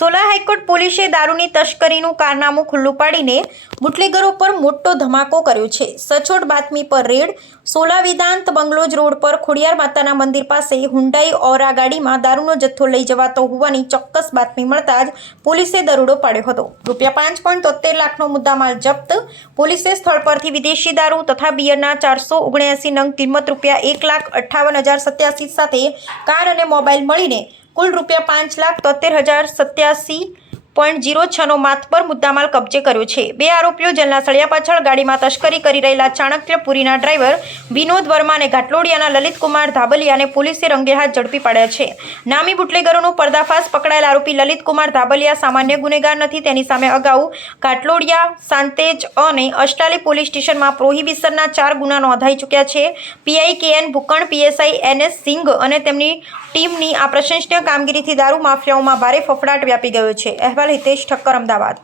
Sola high court પોલીસે દારૂની તસ્કરીનું કારનામું ખુલ્લું પાડીને બુટલેગરો પર મોટો ધમાકો કર્યો છે। સચોટ બાતમી પર raid. Sola Vedant bungalows road પર ખોડિયાર માતાના મંદિર પાસે હુન્ડાઈ ઓરા ગાડીમાં દારૂનો જથ્થો લઈ જવાતો હોવાની ચોક્કસ બાતમી મળતા જ પોલીસે દરોડો પાડ્યો હતો। ₹5.73 લાખનો મુદ્દામાલ જપ્ત। પોલીસે સ્થળ પરથી વિદેશી દારૂ તથા બિયરના 479 નંગ કિંમત ₹1,58,087 સાથે કાર અને મોબાઈલ મળીને કુલ ₹5,73,087.06નો માતબર મુદ્દામાલ કબજે કર્યો છે। બે આરોપીઓ જેલના સળિયા પાછળ ગાડીમાં તસ્કરી કરી રહેલા ચાણક્યપુરીના ડ્રાઈવર વિનોદ વર્મા અને ઘાટલોડિયાના લલિતકુમાર ધાબલિયાને પોલીસે રંગેહાથ ઝડપી પાડ્યા છે। નામી બુટલેગરોનો પર્દાફાશ। પકડાયેલ આરોપી લલિતકુમાર ધાબલિયા સામાન્ય ગુનેગાર નથી। તેની સામે અગાઉ ઘાટલોડિયા, સાંતેજ અને અષ્ટાલી પોલીસ સ્ટેશનમાં પ્રોહિબિશનના 4 ગુના નોંધાઈ ચૂક્યા છે। પીઆઈ કે.એન. ભૂકણ, પીએસઆઈ એન.એસ. સિંઘ અને તેમની ટીમની આ પ્રશંસનીય કામગીરીથી દારૂ માફિયાઓમાં ભારે ફફડાટ વ્યાપી ગયો છે। અહેવાલ હિતેશ ઠક્કર, અમદાવાદ।